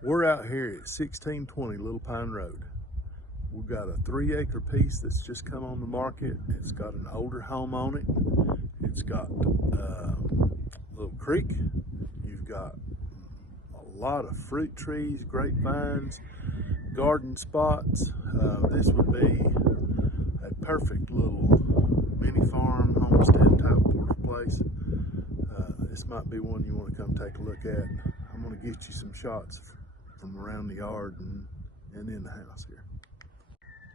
We're out here at 1620 Little Pine Road. We've got a 3-acre piece that's just come on the market. It's got an older home on it. It's got a little creek. You've got a lot of fruit trees, grapevines, garden spots. This would be a perfect little mini farm, homestead type of place. This might be one you want to come take a look at. I'm going to get you some shots from around the yard and in the house here.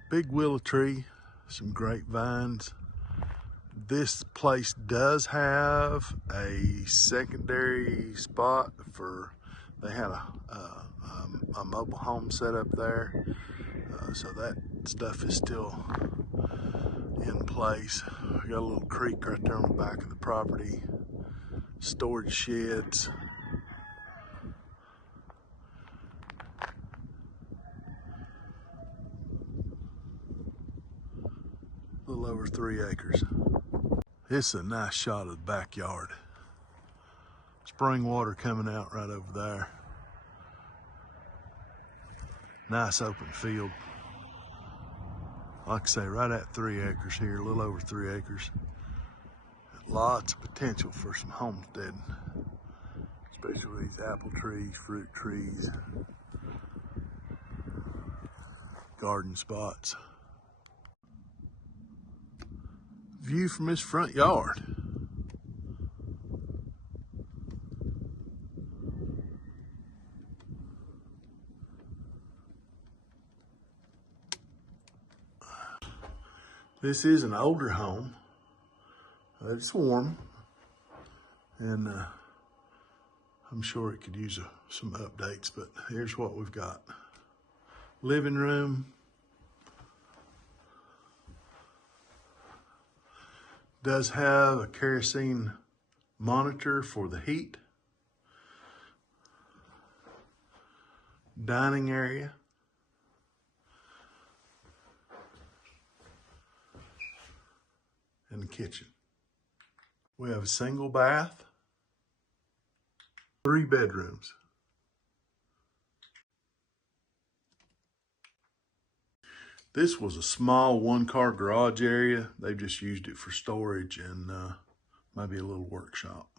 Big willow tree, some grapevines. This place does have a secondary spot for, they had a mobile home set up there. So that stuff is still in place. We got a little creek right there on the back of the property. Storage sheds. A little over 3 acres. It's a nice shot of the backyard. Spring water coming out right over there. Nice open field. Like I say, right at 3 acres here, a little over 3 acres. Lots of potential for some homesteading, especially these apple trees, fruit trees, garden spots. View from his front yard. This is an older home. It's warm, and I'm sure it could use some updates, but here's what we've got. Living room. Does have a kerosene monitor for the heat. Dining area. And the kitchen. We have a single bath, 3 bedrooms. This was a small 1-car garage area. They've just used it for storage and maybe a little workshop.